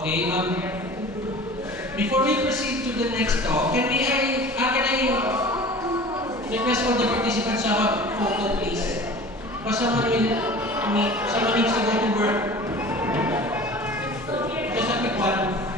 Okay. Before we proceed to the next talk, can I request all the participants to have a photo, please? Because someone needs to go to work. Just a quick one.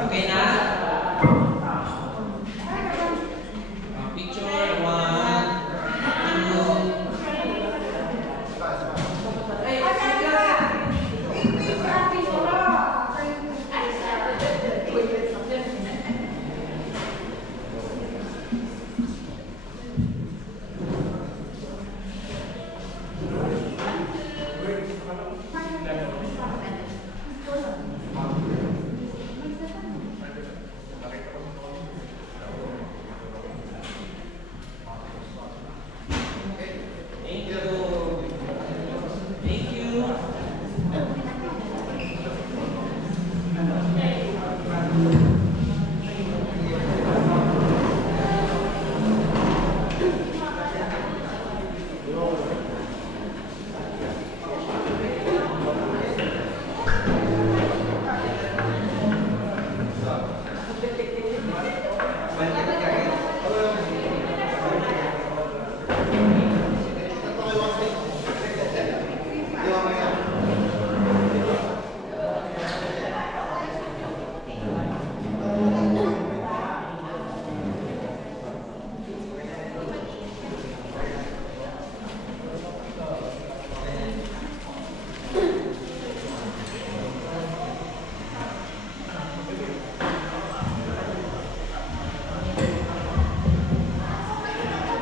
Okay na? Picture, 1, 2.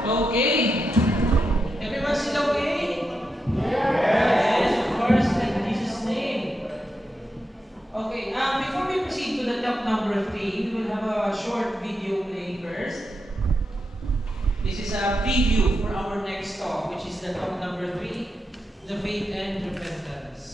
Okay. Everyone still okay? Yes, of course, in Jesus' name. Okay, before we proceed to the top number 3, we will have a short video play first. This is a preview for our next talk, which is the top number 3, the faith and repentance.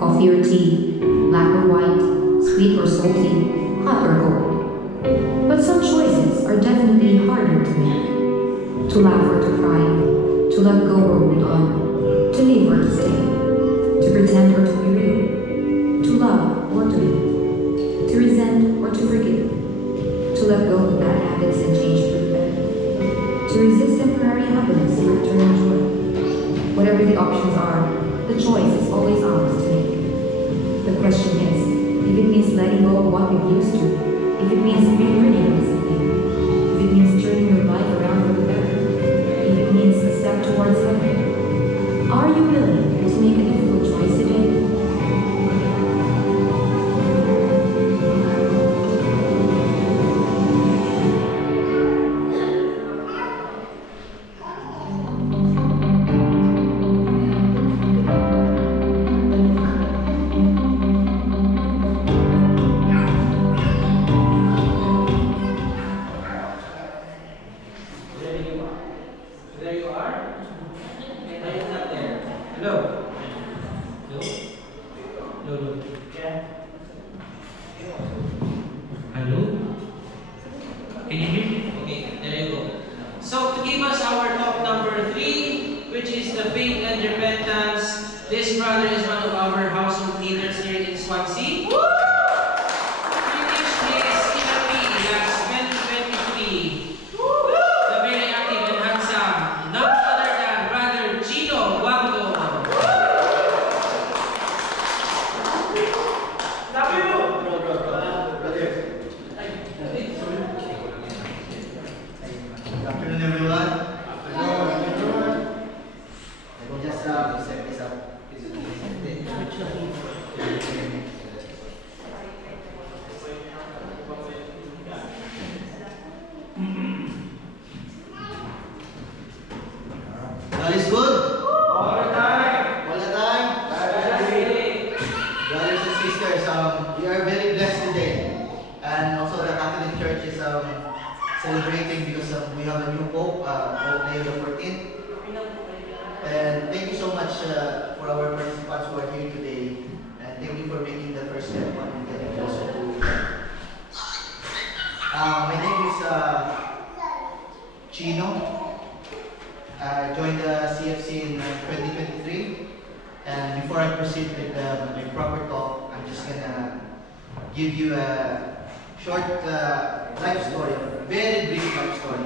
Coffee or tea, black or white, sweet or salty, hot or cold. But some choices are definitely harder to make. To laugh or to cry, to let go or hold on, to leave or to stay, to pretend or to be real, to love or to hate, to resent or to forgive, to let go of bad habits and change for the better, to resist temporary happiness and return joy. Whatever the options are, the choice is always ours to make. The question is, if it means letting go of what we've used to, if it means relearning discipline, if it means turning your life around for the better, if it means a step towards heaven, are you willing to make a difficult choice today? There you are. Hello? Hello? Hello? Hello? Can you hear me? Okay, there you go. So to give us our top number 3, which is the faith and repentance, this brother is one of our household leaders here in Swansea. Finished his CRP last 2023. The very active and handsome, none other than Brother Chino Wango. Good afternoon, everyone. I will just set this up. God is good. All the time. All the time. Brothers and sisters, we are very blessed today, and also the Catholic Church is celebrating because we have a new Pope, Pope Leo the 14th. And thank you so much for our participants who are here today, and thank you for making the first step on getting closer to God. My name is Chino. I joined the CFC in 2023, and before I proceed with my proper talk, I'm just gonna give you a short life story, a very brief life story.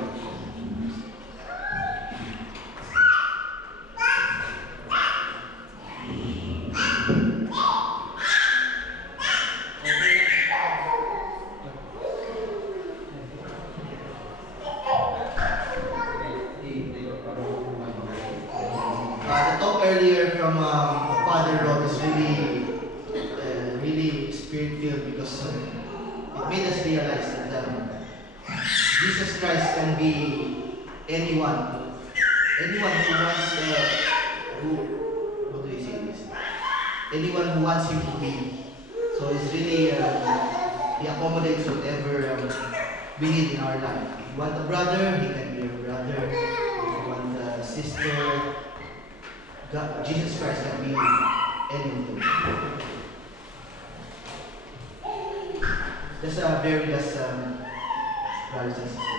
The talk earlier from Father Rod is really spirit-filled because it made us realize that Jesus Christ can be anyone who wants what do you say this? Anyone who wants him to be. So it's really he accommodates whatever we need in our life. If you want a brother, he can be your brother. If you want a sister, Jesus Christ can be any of them. Just a very last brothers and sisters.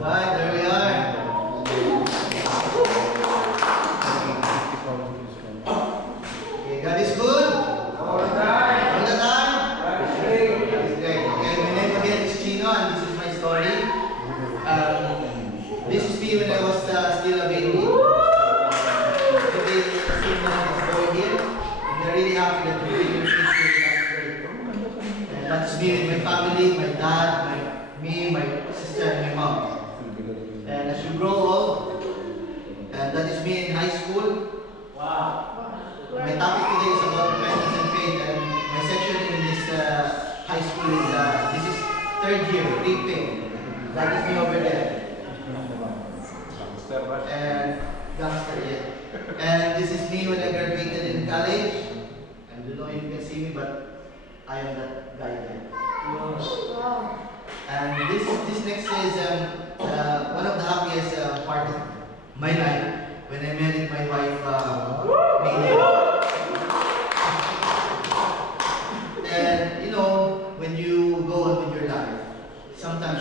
Right, there we are. Okay, God is good. All the time. All the time. God is great. God is great. Okay, my name again is Chino, and this is my story. This is me when I was still a baby. Today, still this boy here. And we're really happy that we're here. That's great. And that's me with my family, my dad, me, my sister, and my mom. And as you grow old, and that is me in high school. Wow. My topic today is about repentance and faith, and my section in this high school is this is third year, pre-faith. That is me over there. And gangster, yeah. And this is me when I graduated in college. I don't know if you can see me, but I am that guy there. Wow. And this next is one of the happiest part of my life when I married my wife, Mayday. And you know, when you go on with your life, sometimes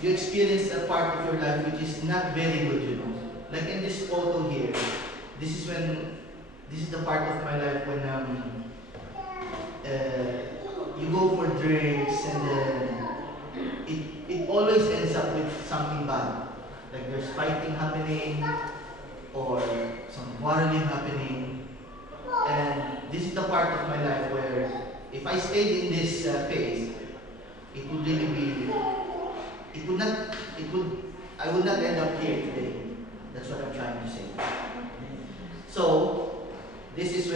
you experience a part of your life which is not very good, you know. Like in this photo here, this is the part of my life when you go for drinks, and then it always ends up with something bad. Like there's fighting happening or some quarreling happening. And this is the part of my life where if I stayed in this phase, it would really be, I would not end up here today. That's what I'm trying to say. So,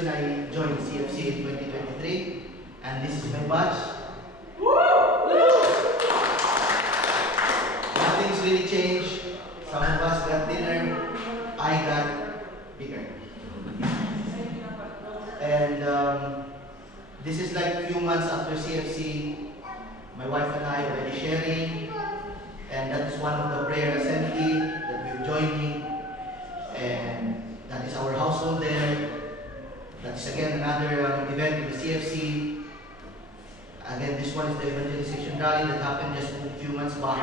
reason I joined CFC in 2023, and this is my batch. Nothing's really changed. Some of us got thinner, I got bigger. And this is like a few months after CFC. My wife and I already sharing, and that's one of the prayer assembly that we're joining, and that is our household there. That's again another event in the CFC. Again, this one is the evangelization rally that happened just a few months back.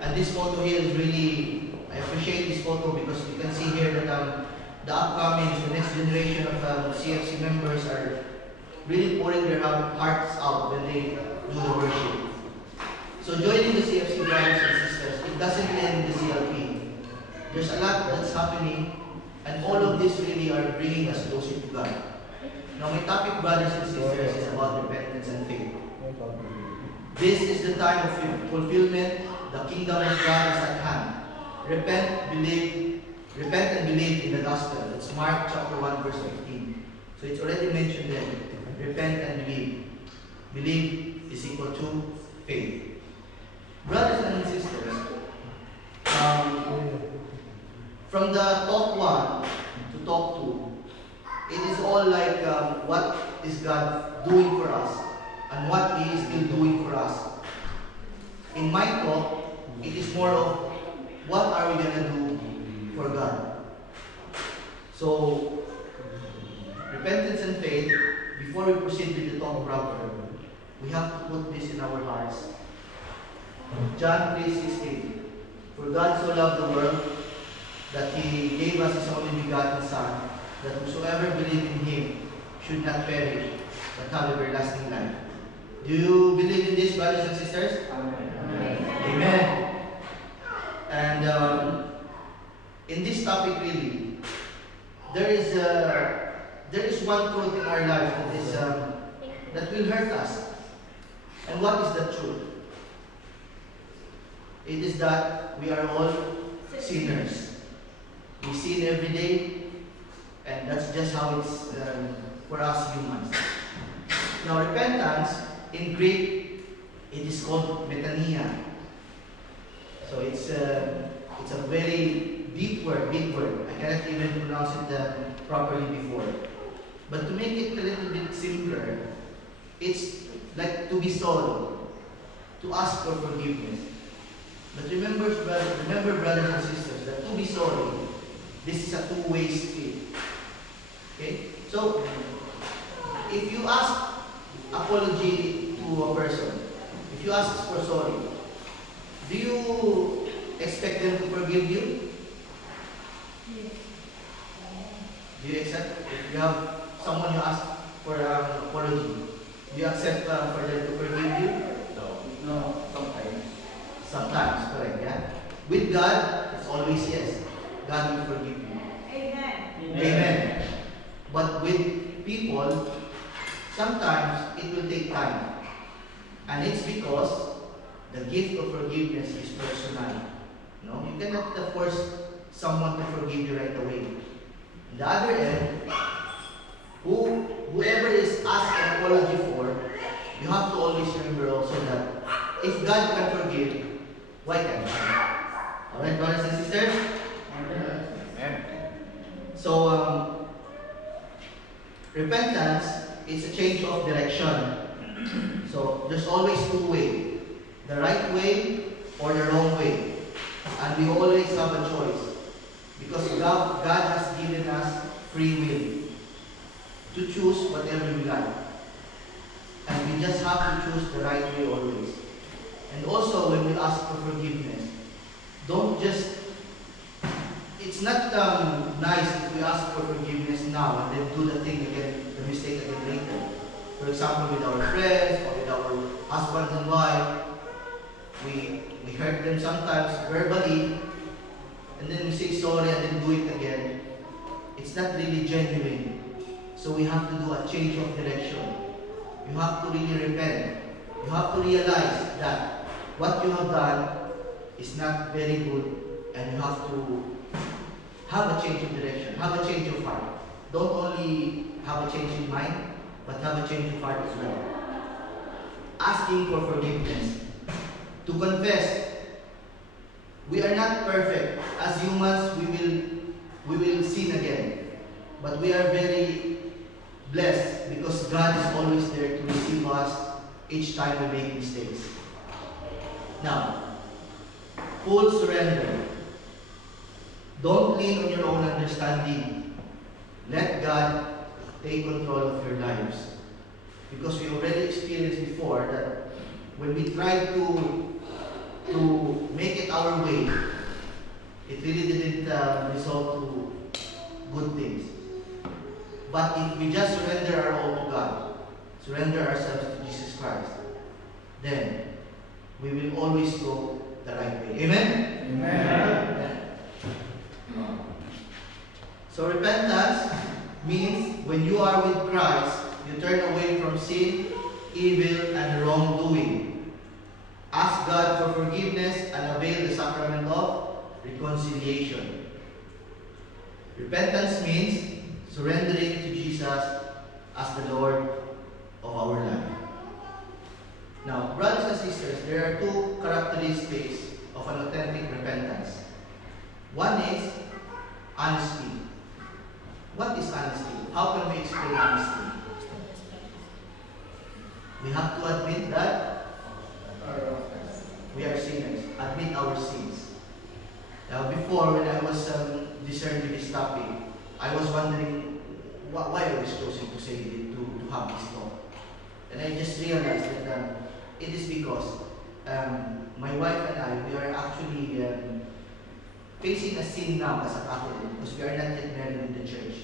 And this photo here is really, I appreciate this photo because you can see here that the upcoming, the next generation of CFC members are really pouring their hearts out when they do the worship. So joining the CFC brothers and sisters, it doesn't end in the CLP. There's a lot that's happening, and all of this really are bringing us closer to God. Now my topic, brothers and sisters, is about repentance and faith. This is the time of fulfillment. The kingdom of God is at hand. Repent and believe in the gospel. It's Mark chapter 1 verse 15. So it's already mentioned there. Repent and believe. Believe is equal to faith. Brothers and sisters, from the talk 1 to talk 2, it is all like what is God doing for us and what He is still doing for us. In my talk, it is more of what are we going to do for God. So, repentance and faith, before we proceed with the talk proper, we have to put this in our hearts. John 3:16. For God so loved the world that He gave us His only begotten Son, that whosoever believes in Him should not perish, but have everlasting life. Do you believe in this, brothers and sisters? Amen. Amen. And in this topic, really, there is one truth in our life that will hurt us. And what is the truth? It is that we are all sinners. We sin every day, and that's just how it's for us humans. Now, repentance in Greek, it is called metanoia. So it's a very deep word, big word. I cannot even pronounce it properly before. But to make it a little bit simpler, it's like to be sorry, to ask for forgiveness. But remember, brothers and sisters, that to be sorry, this is a two-way street. Okay? So, if you ask apology to a person, if you ask for sorry, do you expect them to forgive you? Yes. Do you accept? If you have someone you ask for an apology, do you accept for them to forgive you? No. Sometimes. Sometimes, correct, yeah? With God, it's always yes. God will forgive you. Amen. Amen. But with people, sometimes it will take time. And it's because the gift of forgiveness is personal. No, you cannot force someone to forgive you right away. On the other end, whoever is asked an apology for, you have to always remember also that if God can forgive, why can't I? Alright, brothers and sisters? Amen. So, repentance is a change of direction. So, there's always two ways. The right way or the wrong way. And we always have a choice. Because God has given us free will to choose whatever we like. And we just have to choose the right way always. And also, when we ask for forgiveness, don't just... It's not nice if we ask for forgiveness now and then do the thing again, the mistake again later. For example, with our friends or with our husband and wife, we hurt them sometimes verbally, and then we say sorry and then do it again. It's not really genuine. So we have to do a change of direction. You have to really repent. You have to realize that what you have done is not very good, and you have to have a change of direction, have a change of heart. don't only have a change in mind, but have a change of heart as well. Asking for forgiveness. To confess. We are not perfect. As humans, we will sin again. But we are very blessed because God is always there to receive us each time we make mistakes. Now, full surrender. Don't lean on your own understanding. Let God take control of your lives. Because we already experienced before that when we try to make it our way, it really didn't result to good things. But if we just surrender our all to God, surrender ourselves to Jesus Christ, then we will always go the right way. Amen? Amen. So repentance means when you are with Christ, you turn away from sin, evil, and wrongdoing. Ask God for forgiveness and avail the sacrament of reconciliation. Repentance means surrendering to Jesus as the Lord of our life. Now, brothers and sisters, there are two characteristics of an authentic repentance. One is honesty. What is honesty? How can we explain honesty? We have to admit that we are sinners. Admit our sins. Now, before, when I was discerning this topic, I was wondering why I was chosen to say it, to have this talk. And I just realized that it is because my wife and I, we are actually facing a sin now as a Catholic because we are not yet married in the church.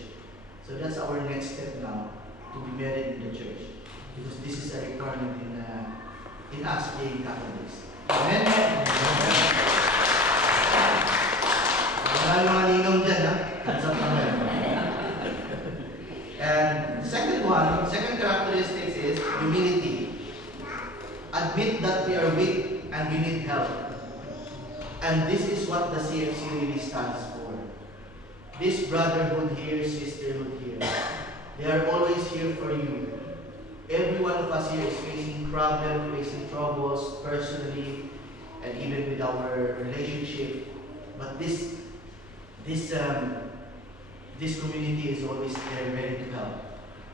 So that's our next step now, to be married in the church. Because this is a requirement in us being Catholics. Amen? Maraming mga ninong dyan, ha? Hands up naman. And second characteristic is humility. Admit that we are weak and we need help. And this is what the CFC really stands for. This brotherhood here, sisterhood here, they are always here for you. Every one of us here is facing problems, facing troubles personally, and even with our relationship. But this community is always there, ready to help.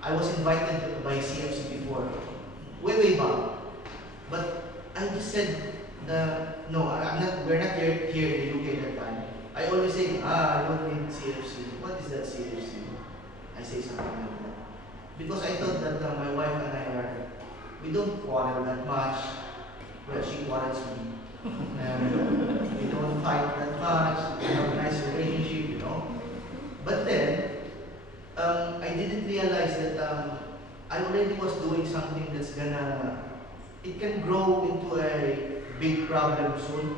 I was invited by CFC before, way back. But I just said, no, we're not here in the UK at that time. I always say, I don't need CFC. What is that CFC? I say something like that. Because I thought that my wife and I we don't quarrel that much. Well, she quarrels me. We don't fight that much. We have a nice relationship, you know. But then, I didn't realize that I already was doing something that's it can grow into a big problem soon.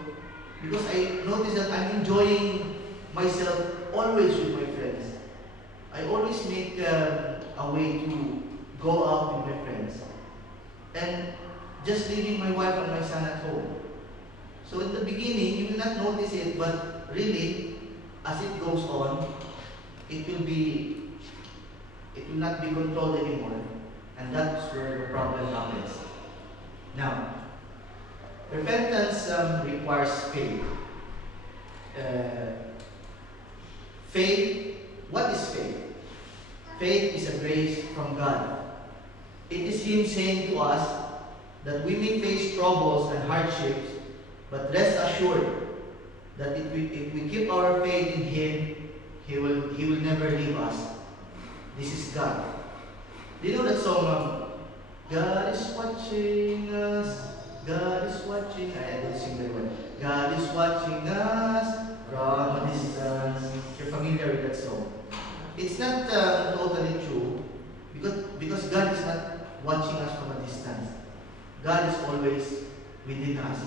Because I noticed that I'm enjoying myself always with my friends. I always make a way to go out with my friends. And just leaving my wife and my son at home. So in the beginning, you will not notice it, but really, as it goes on, it will not be controlled anymore. And that's where the problem happens. Now, repentance requires faith. Faith, what is faith? Faith is a grace from God. It is Him saying to us that we may face troubles and hardships, but rest assured that if we keep our faith in Him, He will never leave us. This is God. Do you know that song? God is watching us. God is watching. I don't sing that one. God is watching us from a distance. You're familiar with that song. It's not totally true because God is not watching us from a distance. God is always within us.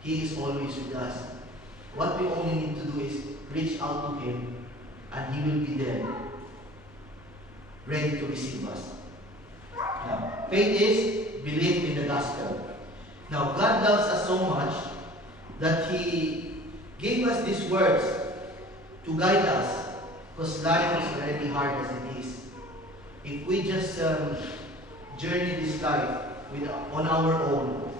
He is always with us. What we only need to do is reach out to Him and He will be there, ready to receive us. Now, faith is belief in the gospel. Now, God loves us so much that He gave us these words to guide us Because life is already hard as it is. If we just journey this life on our own,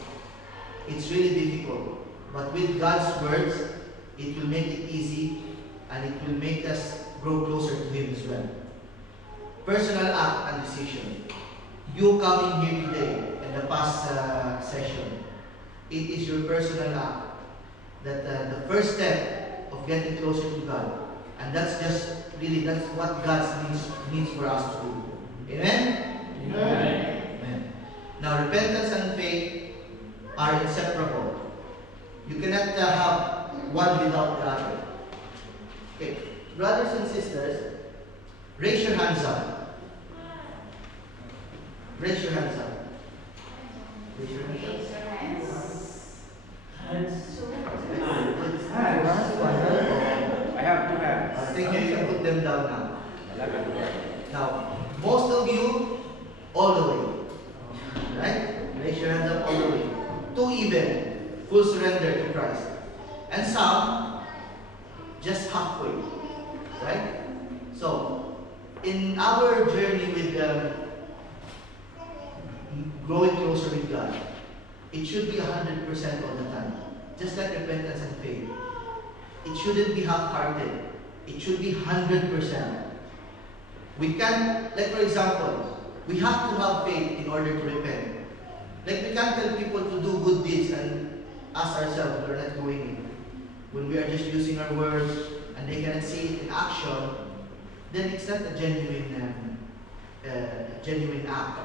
it's really difficult. But with God's words, it will make it easy and it will make us grow closer to Him as well. Personal act and decision. You coming here today in the past session, it is your personal act that the first step of getting closer to God. And that's just really, that's what God needs for us to do. Amen? Amen. Amen. Now, repentance and faith are inseparable. You cannot have one without the other. Okay, brothers and sisters, raise your hands up. Raise your hands up. Raise your hands up. I have 2 hands. I think you can put them down now. Now, most of you, all the way. Right? Raise your hands up all the way. 2 even, full surrender to Christ. And some, just halfway. Right? So, in our journey with growing closer with God, it should be 100% all the time. Just like repentance and faith. It shouldn't be half-hearted. It should be 100%. We can, like for example, we have to have faith in order to repent. Like we can't tell people to do good deeds and ask ourselves we're not doing it. When we are just using our words and they cannot see it in action, then it's not a genuine act.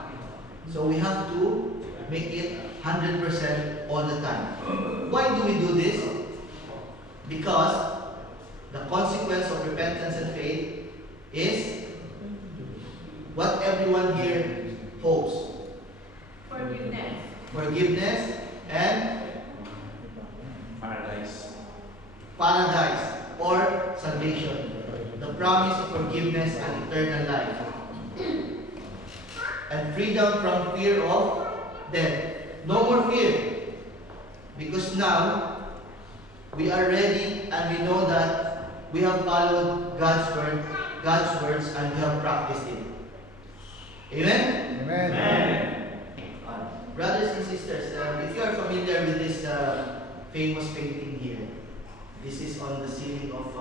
So we have to make it 100% all the time. Why do we do this? Because the consequence of repentance and faith is what everyone here hopes. Forgiveness. Forgiveness and paradise or salvation. The promise of forgiveness and eternal life. And freedom from fear of death. No more fear. Because now, we are ready and we know that we have followed God's words and we have practiced it. Amen? Amen. Brothers and sisters, if you are familiar with this famous painting here, this is on the ceiling of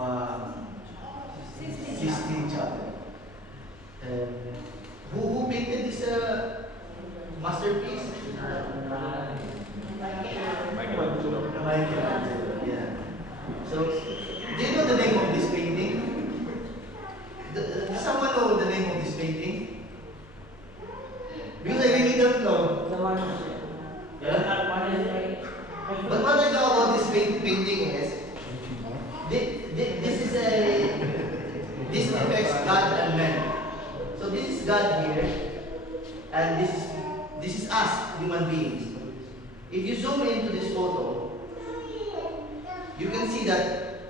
Sistine Chapel. Who painted this masterpiece? Michelangelo. Yeah. So, do you know the name of this painting? Does someone know the name of this painting? Because I really don't know. Yeah? But what I know about this painting is, this depicts God and man. So this is God here, and this is us, human beings. If you zoom into this photo, you can see that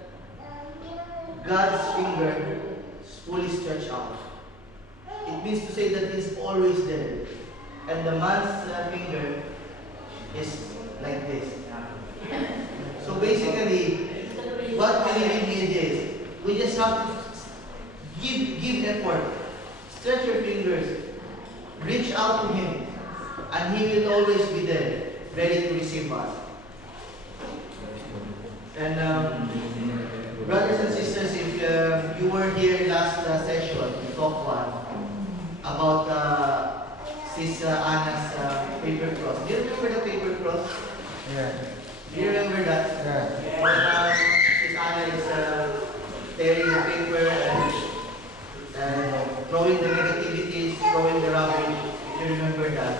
God's finger is fully stretched out. It means to say that He's always there. And the man's finger is like this. So basically, what we really need is, we just have to give effort. Stretch your fingers. Reach out to Him. And He will always be there, ready to receive us. And brothers and sisters, if you were here last session, talk one, about Sis Anna's paper cross. Do you remember the paper cross? Yeah. Do you remember that? Yeah. When Sis Anna is tearing the paper and throwing the negativities, throwing the rubbish. Do you remember that?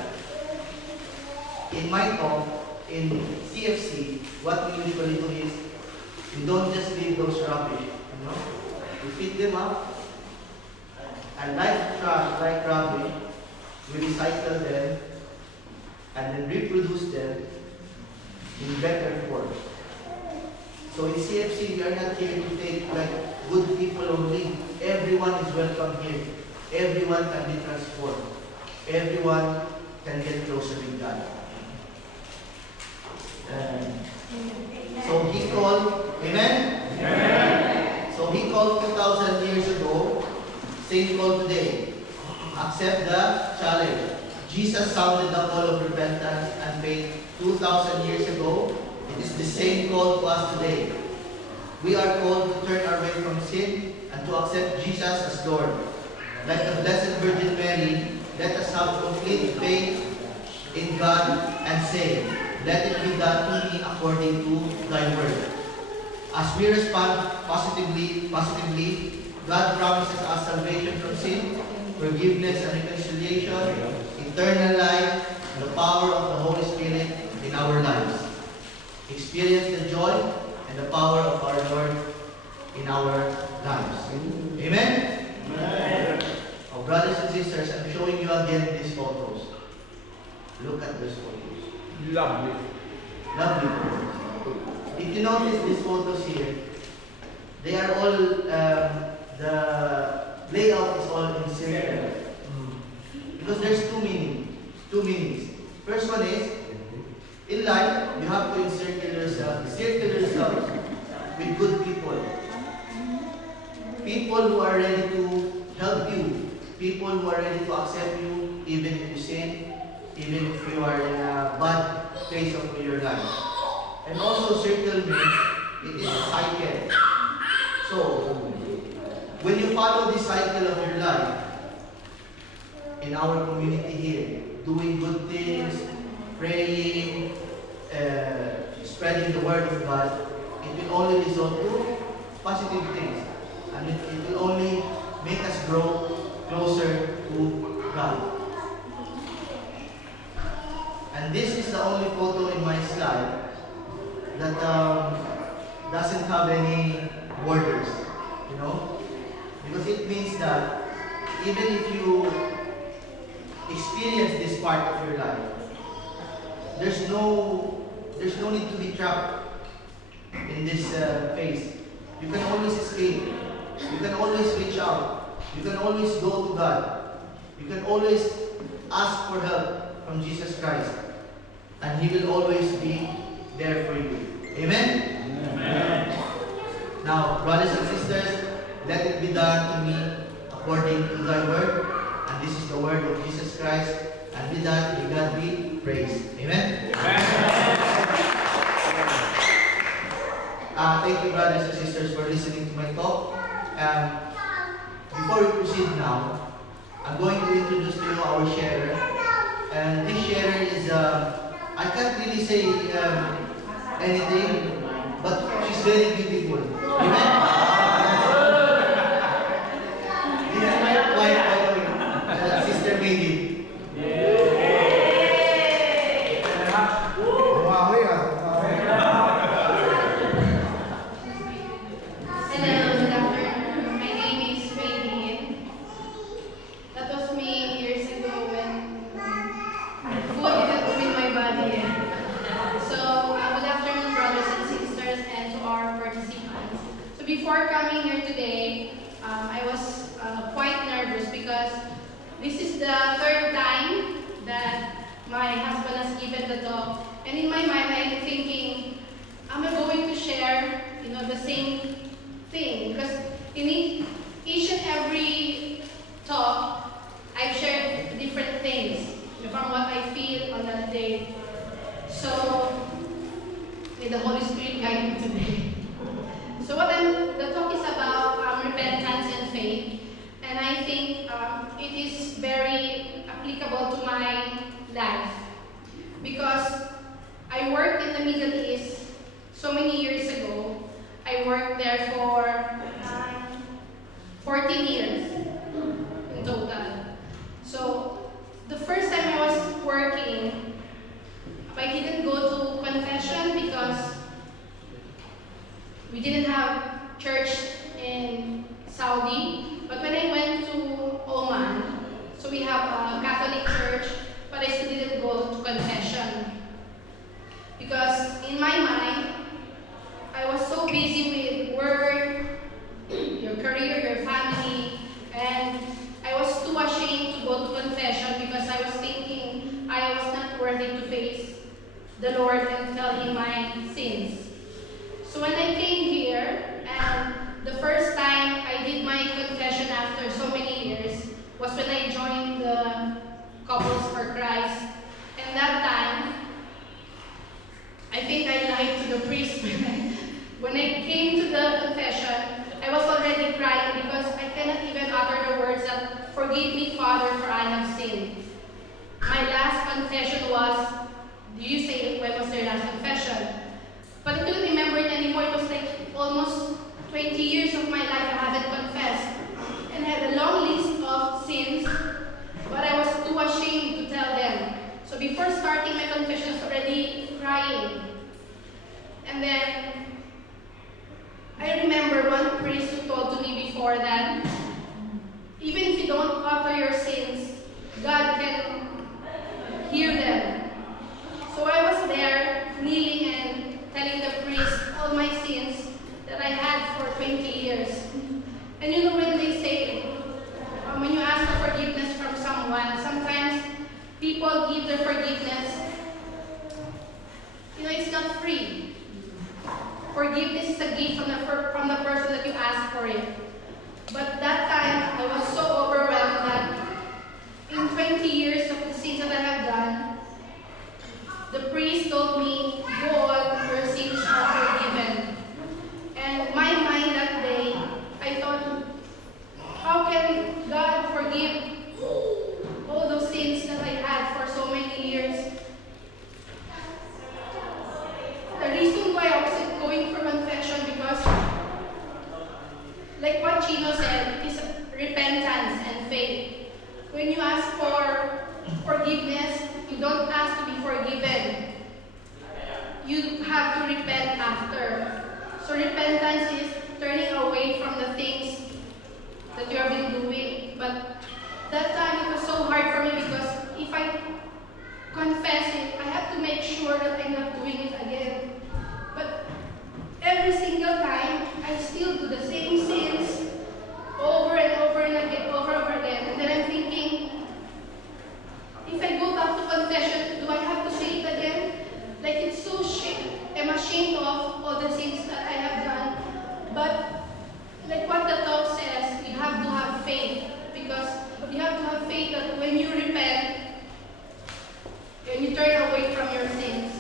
In my talk, in CFC, what we usually do is, we don't just leave those rubbish, you know? We pick them up, and like trash, like rubbish, we recycle them, and then reproduce them in better form. So in CFC, we are not here to take like good people only. Everyone is welcome here. Everyone can be transformed. Everyone can get closer with God. So He called, amen? Amen. So He called 2,000 years ago same call today. Accept the challenge. Jesus sounded the call of repentance and faith 2,000 years ago. It is the same call to us today. We are called to turn away from sin and to accept Jesus as Lord. Like the Blessed Virgin Mary, let us have complete faith in God and say, let it be done to me according to thy word. As we respond positively, God promises us salvation from sin, forgiveness and reconciliation, eternal life, and the power of the Holy Spirit in our lives. Experience the joy and the power of our Lord in our lives. Amen? Amen. Oh, brothers and sisters, I'm showing you again these photos. Look at these photos. Lovely. Lovely photos. If you notice these photos here, they are all, the layout is all in circle. Because there's two meanings. First one is, in life, you have to circle yourself with good people. People who are ready to help you. People who are ready to accept you, even if you sin, even if you are in a bad phase of your life. And also, circle means it is a cycle. So, when you follow this cycle of your life, in our community here, doing good things, praying, spreading the word of God, it will only result to positive things. And it will only make us grow closer to God. And this is the only photo in my slide that doesn't have any borders, you know? Because it means that even if you experience this part of your life, there's no need to be trapped in this phase. You can always escape. You can always reach out. You can always go to God. You can always ask for help from Jesus Christ. And He will always be there for you. Amen? Amen. Now, brothers and sisters, let it be done to me according to thy word. And this is the word of Jesus Christ. And with that, may God be praised. Amen? Thank you, brothers and sisters, for listening to my talk. Before we proceed now, I'm going to introduce to you our sharer. And this sharer is, I can't really say anything, but she's very beautiful. Amen? This is my wife, Sister Mindy. Hello, good afternoon. My name is Faylene. That was me years ago when food didn't win my body yet. So, good afternoon, brothers and sisters, and to our participants. So, before coming here today, I was quite nervous because this is the third time that my husband has given the talk. And in my mind, I'm thinking, am I going to share, the same thing? Because in each and every talk, I've shared different things from what I feel on that day. So, may the Holy Spirit guide me today. So the talk is about repentance and faith. And I think it is very applicable to my life. Because I worked in the Middle East so many years ago. I worked there for 14 years in total. So the first time I was working, I didn't go to confession because we didn't have church in Saudi. But when I went to Oman, so we have a Catholic church, but I still didn't go to confession. Because in my mind, I was so busy with work, your career, your family, and I was too ashamed to go to confession because I was thinking I was not worthy to face the Lord and tell Him my sins. So when I came here, and the first time I did my confession after so many Forgive me, Father, for I have sinned. My last confession was, do you say when was their last confession? But I couldn't remember it anymore. It was like almost 20 years of my life I haven't confessed. And I had a long list of sins, but I was too ashamed to tell them. So before starting my confession, I was already crying. And then I remember one priest who told to me before that, even if you don't utter your sins, God can hear them. So I was there, kneeling and telling the priest all my sins that I had for 20 years. And you know when they say, when you ask for forgiveness from someone, sometimes people give their forgiveness. You know, it's not free. Forgiveness is a gift from the person that you ask for it. But that time, I was so overwhelmed that in 20 years of the sins that I have done, the priest told me, go on, your sins are forgiven. And my mind that day, I thought, how can God forgive all those sins that I had for so many years? The reason why I wasn't going for confession because, like what Chino said, is repentance and faith. When you ask for forgiveness, you don't ask to be forgiven. You have to repent after. So repentance is turning away from the things that you have been doing. But that time it was so hard for me because if I confess it, I have to make sure that I'm not doing it again. But every single time, I still do the same sins over and over and again, over and over again. And then I'm thinking, if I go back to confession, do I have to say it again? Like it's so I'm ashamed of all the sins that I have done. But like what the talk says, you have to have faith. Because you have to have faith that when you repent, and you turn away from your sins,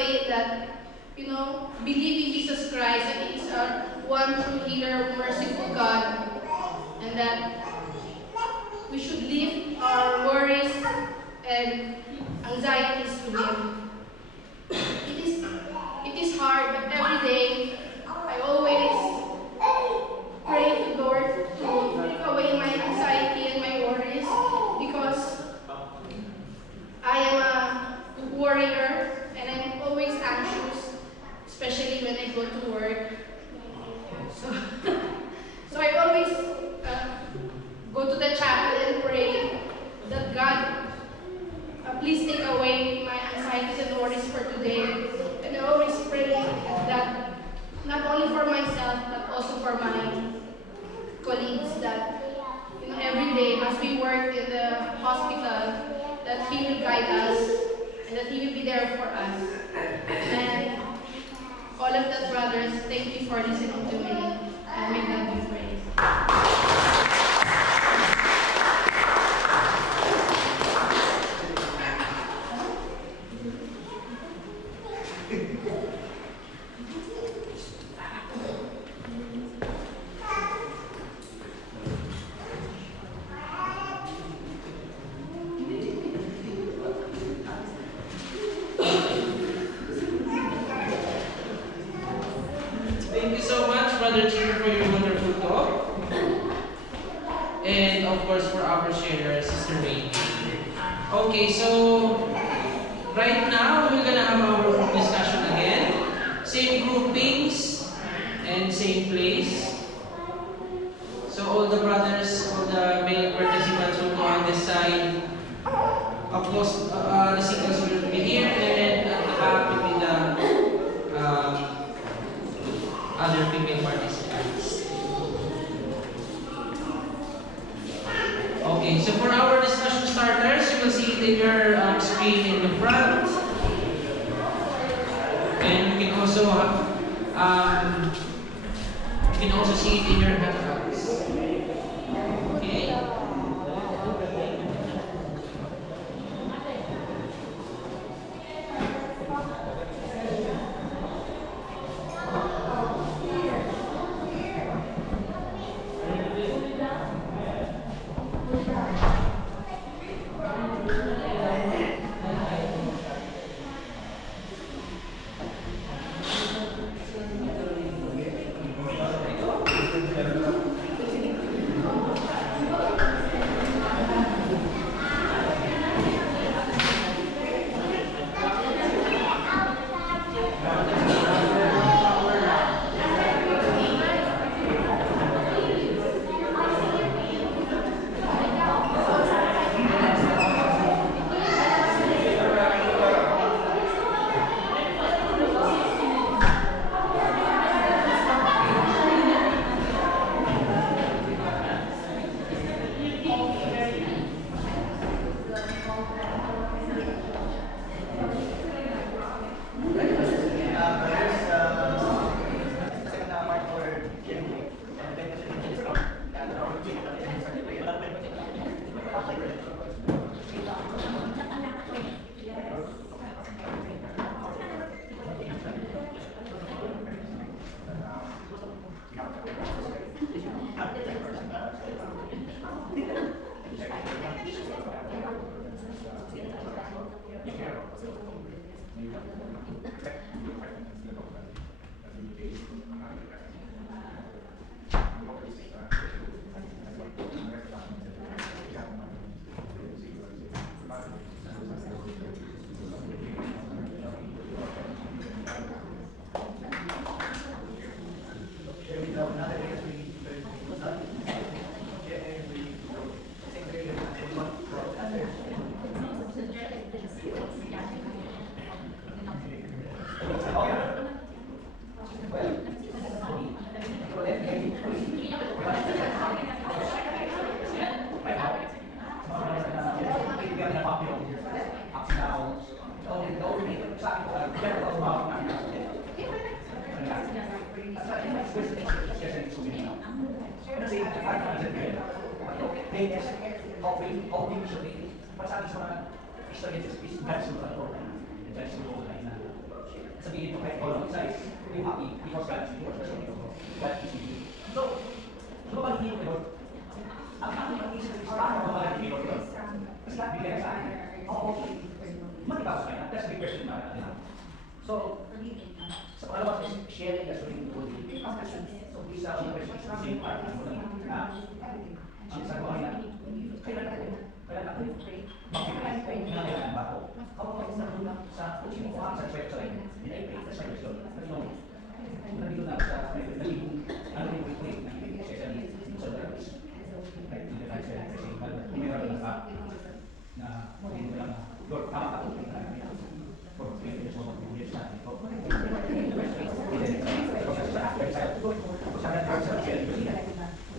faith that, believe in Jesus Christ, that He is our one true healer, merciful God, and that we should leave our worries and anxieties to Him. It is hard, but every day I always pray to the Lord to take away my anxiety and my worries, because I am a warrior and I'm always anxious, especially when I go to work. So I always go to the chapel and pray that God, please take away my anxieties and worries for today. And I always pray that not only for myself, but also for my colleagues, that every day as we work in the hospital, that He will guide us and that He will be there for us. And all of that, brothers, thank you for listening to me, and may God be praised. Thank you so much, Brother Chico, for your wonderful talk. And of course, for our sharer, Sister May. Okay, so right now we're gonna have our group discussion again. Same groupings and same place. So all the brothers, all the male participants will go on this side. Of course, the singles will be here, and at the back will be the other female participants. Okay, so for our discussion starters, you will see it in your screen in the front. And you can also see it in your handouts. Okay. sabihin mo kahit all of size, you're happy because God is with you. So, mabalikin ko yun. Ang aking mag-isip is paano mabalikin ko yun? Kasi lahat bigay sa akin. Okay. Matibas ka na. That's the question na natin. So, sa pangalawa is sharing the story to the So, isa ang question is the same part. Ang sabi ko niya, kailan ako? Bakit kailangan ba ako? Kapag sa sinukuha sa website, in-I-pay sa website, nandito na sa naging yung weekly na session sa service. Kahit hindi na siya kasi meron lang pa na hindi lang tama ka for 3 years mo mag-years natin ito.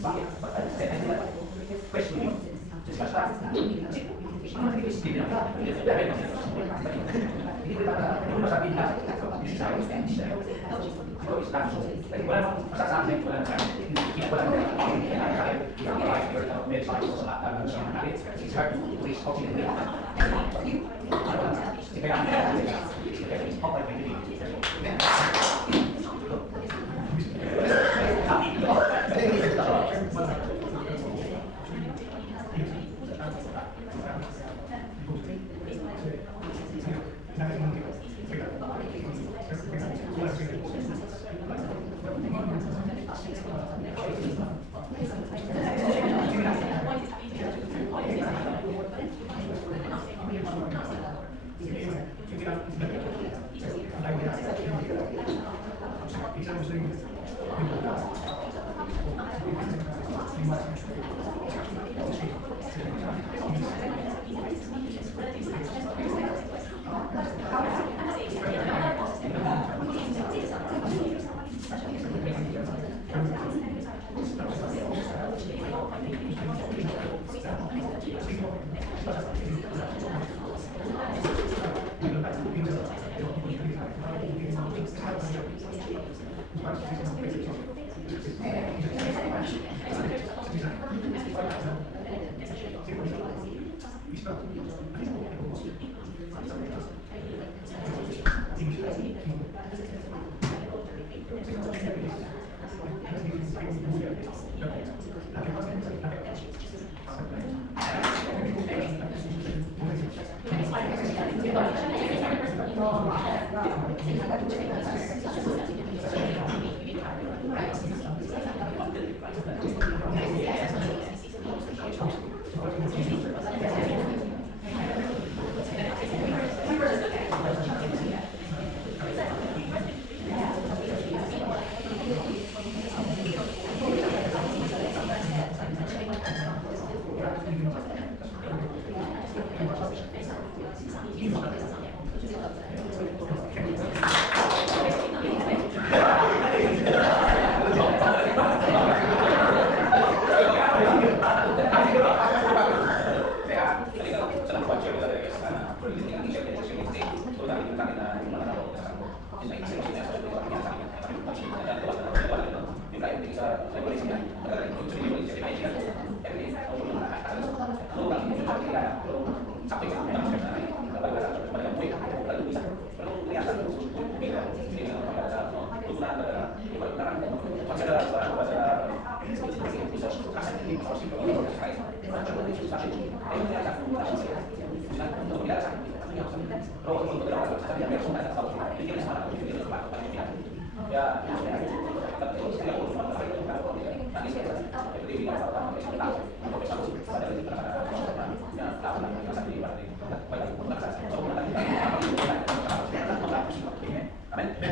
Bakit? Question mo. Amen.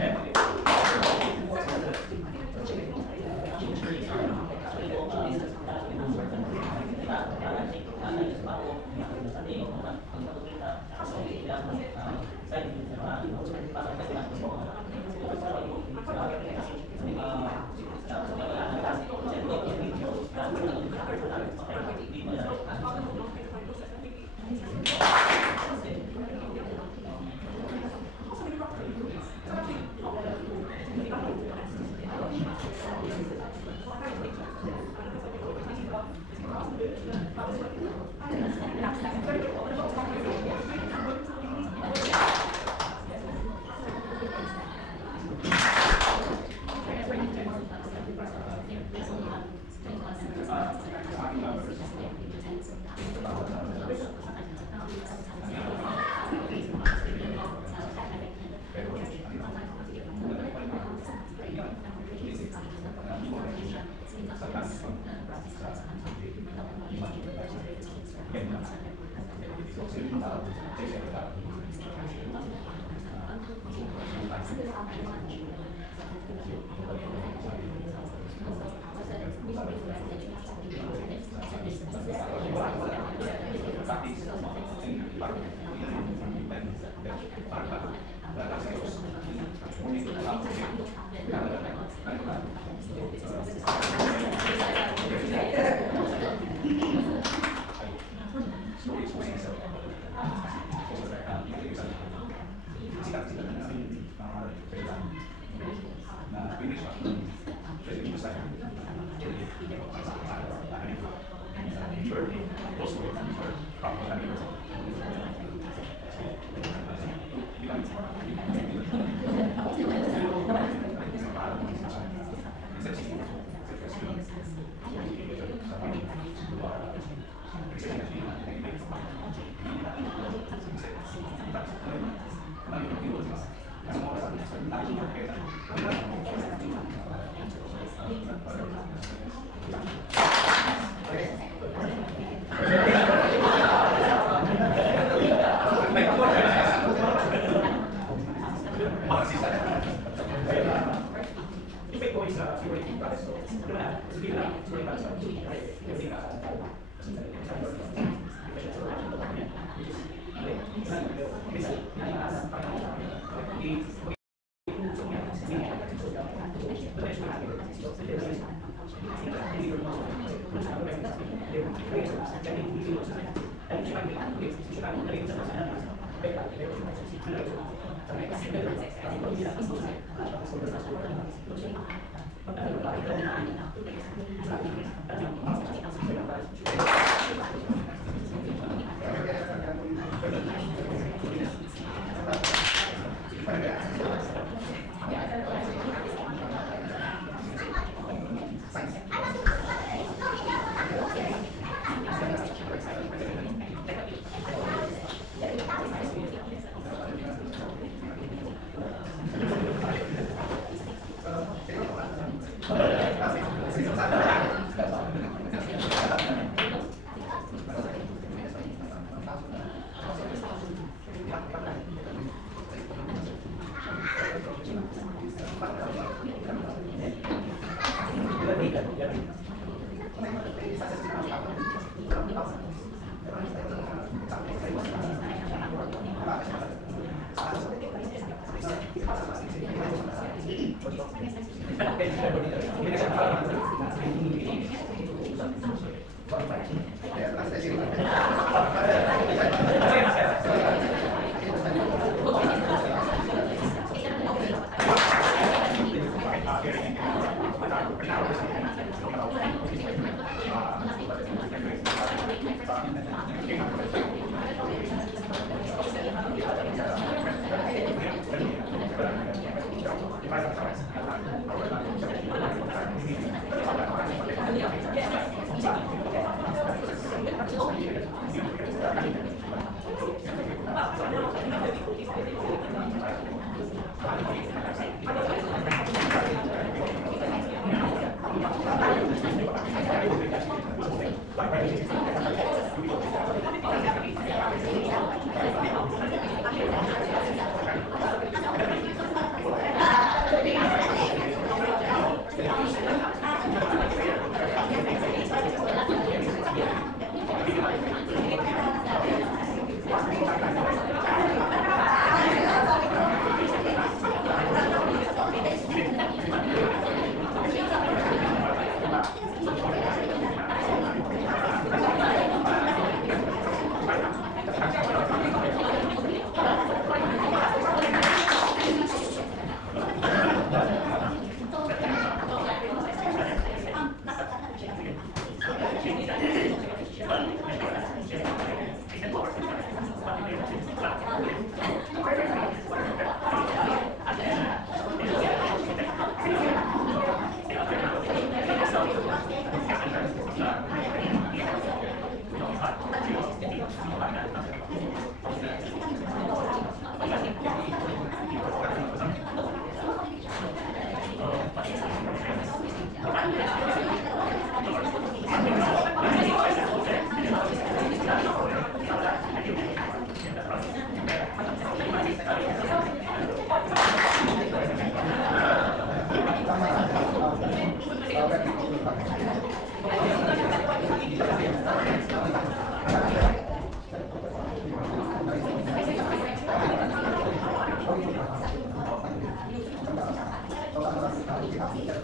Sorry.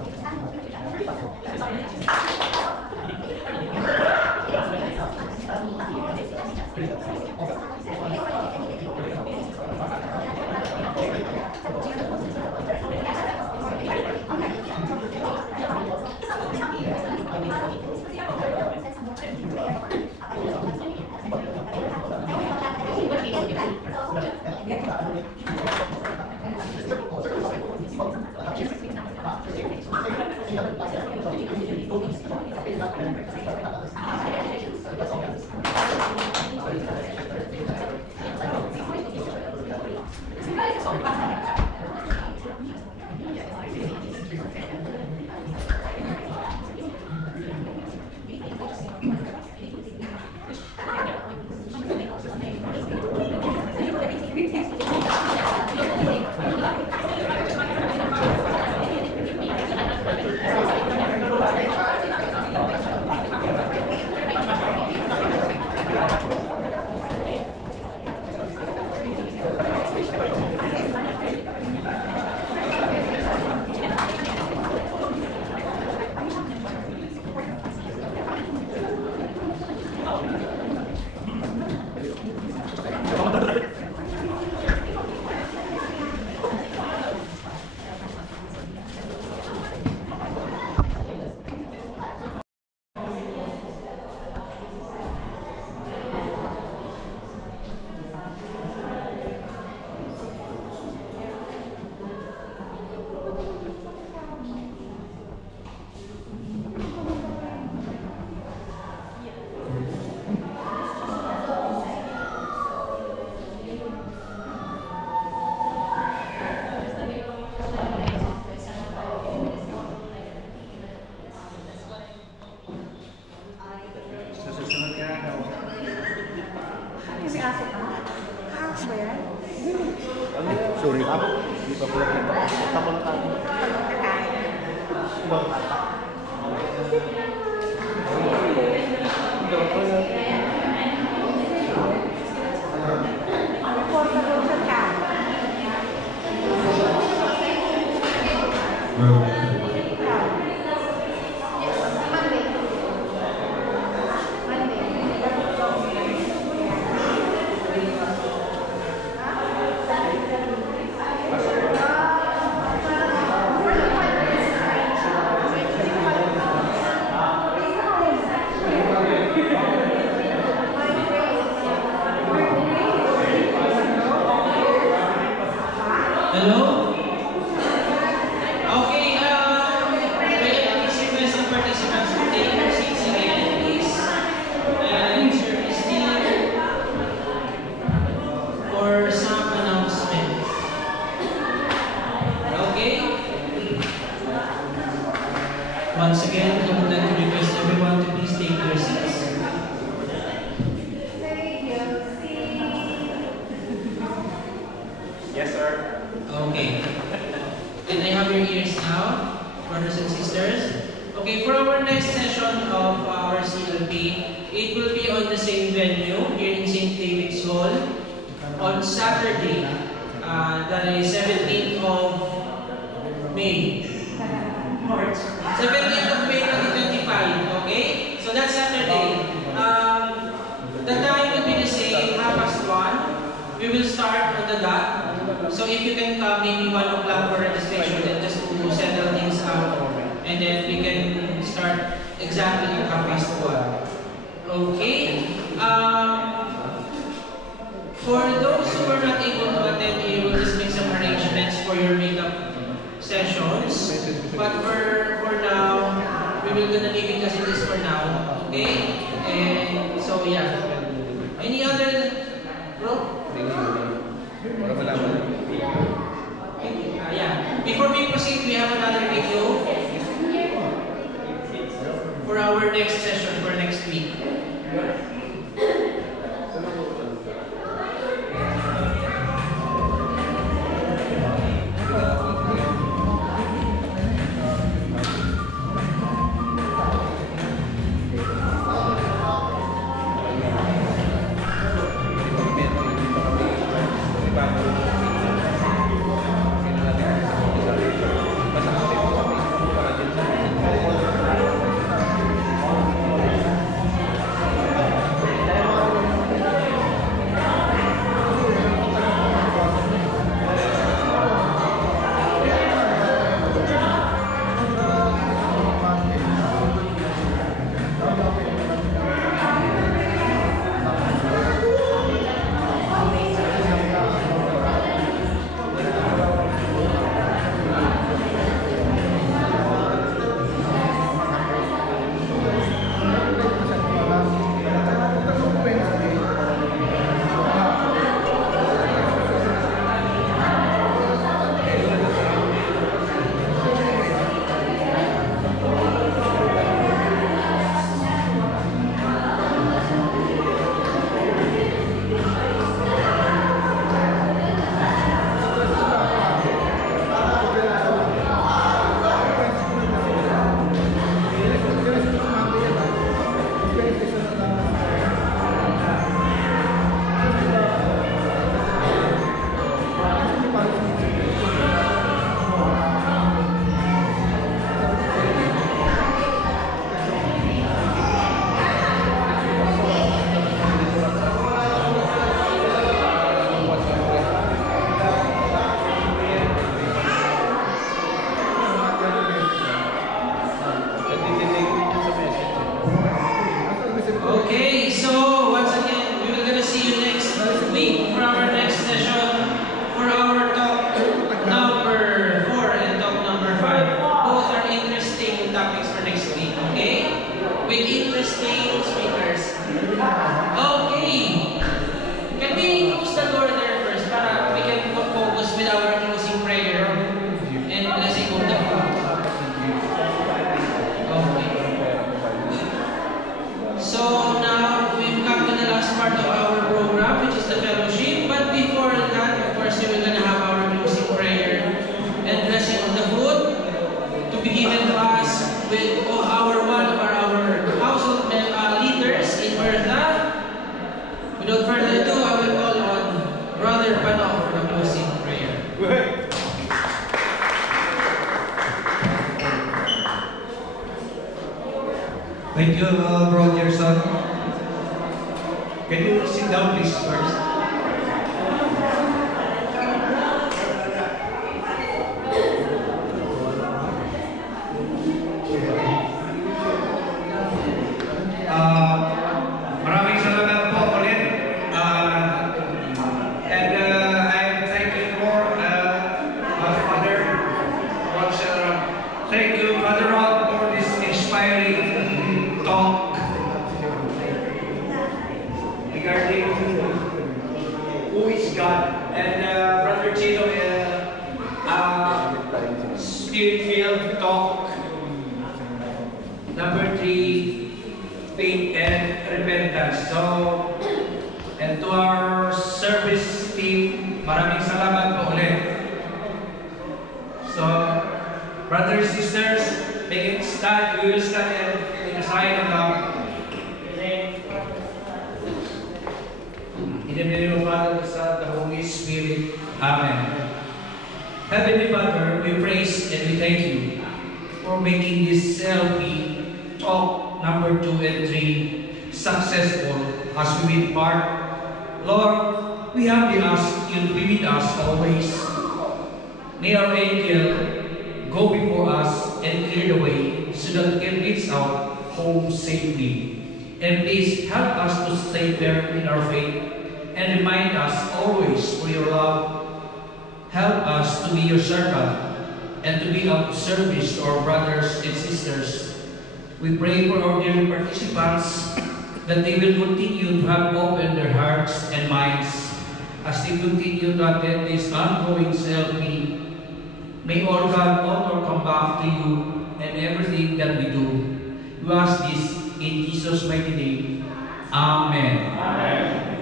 Hindi pa pala kita. Tapos na tayo. Ibang tata. Hello? Okay, please request the participants to take their seats again, please. And Sir Christine for some announcements. Okay? Once again, I would like to request everyone to please take their seats. Yes, sir. Okay. Can I have your ears now, brothers and sisters? Okay, for our next session of our CLP, it will be on the same venue here in St. David's Hall on Saturday, that is 17th of May. 17th of May 2025, okay? So that's Saturday. The time will be the same, 1:30. We will start on the dot. So if you can come maybe 1 o'clock for registration, then just to settle things out, and then we can start exactly at 1:30. Okay? For those who are not able to attend, we will just make some arrangements for your makeup sessions. But for now, we will gonna leave it as it is for now. Okay? And so yeah. Any other, bro? Yeah. Before we proceed, we have another video for our next session for next week. Thank you, brother, son. Can you sit down, please, first? Maraming salamat po ulit. I'm thanking for my father. Thank you, Father Rod, for this inspiring talk regarding who is God. And Brother Chino, spirit-filled talk. Number 3, faith and repentance. So, and to our service team, maraming salamat po ulit. So, brothers, sisters, make it stand. We will stand and make a sign of love. In the name of the Father, the Son, the Holy Spirit. Amen. Heavenly Father, we praise and we thank you for making this LP talk number 2 and 3 successful as we will part. Lord, we humbly ask you to be with us always. May our angel go before us and clear the way so that we can reach out home safely. And please help us to stay firm in our faith and remind us always for your love. Help us to be your servant and to be of service to our brothers and sisters. We pray for our dear participants that they will continue to have opened their hearts and minds as they continue to attend this ongoing CLP. May all God honor come back to you and everything that we do. We ask this in Jesus' mighty name. Amen. Amen.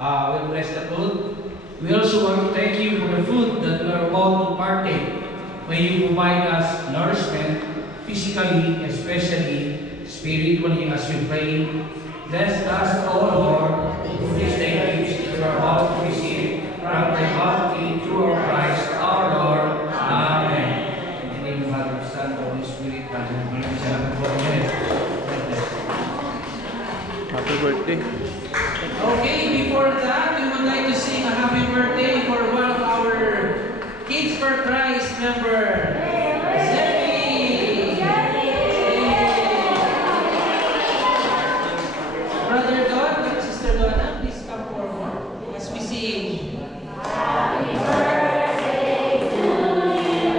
We'll bless the food. We also want to thank you for the food that we are about to partake. May you provide us nourishment, physically, especially spiritually, as we pray. Bless us, O Lord, for this day which we are about to receive from thy bounty through our Christ, our Lord. Amen. In the name of the Father, Son, and Holy Spirit. Amen. Happy birthday. Okay, before that, we would like to sing a happy birthday for one of our Kids for Christ member, Zeppi. Brother Don and Sister Donna, please come forward as we sing. Happy birthday to you.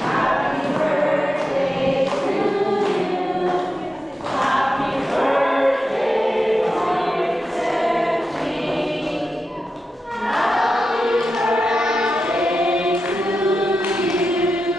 Happy birthday to you. Happy birthday, Lord Zeppi. Happy birthday to you.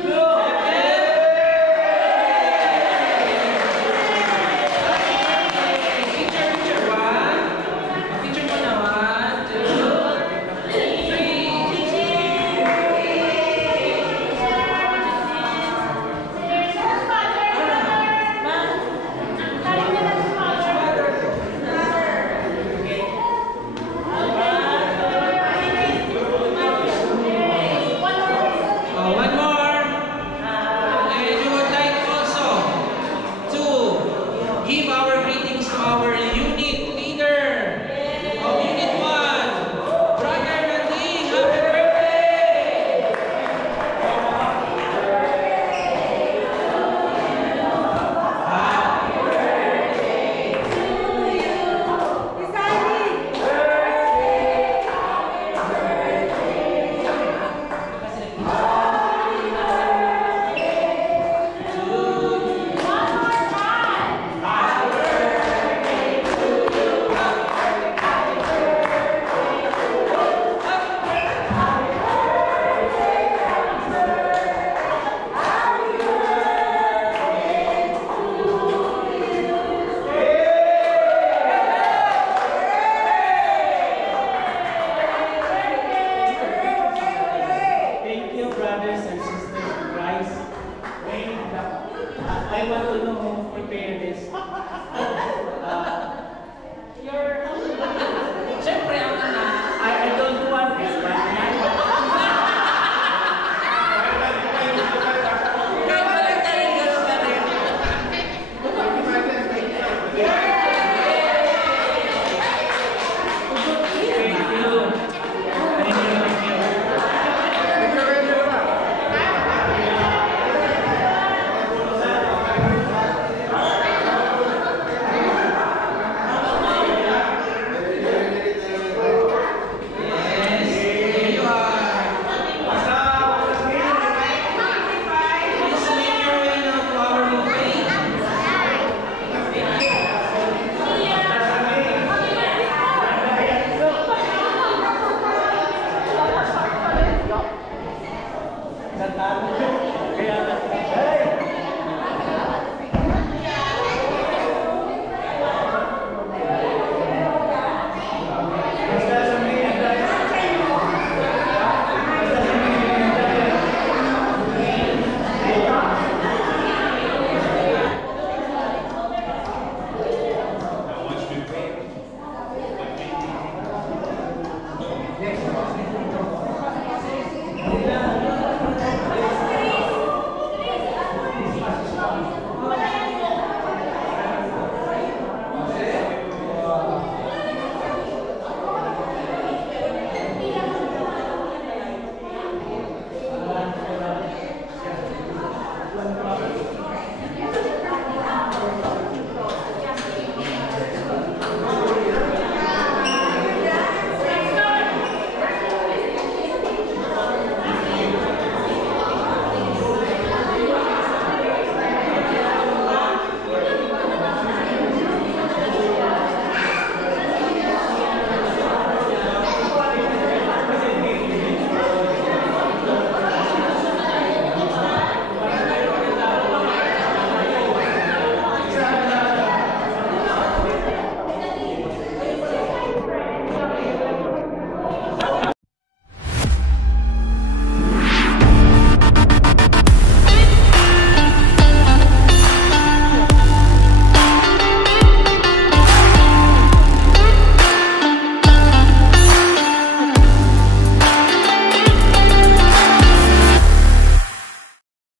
Isang talo.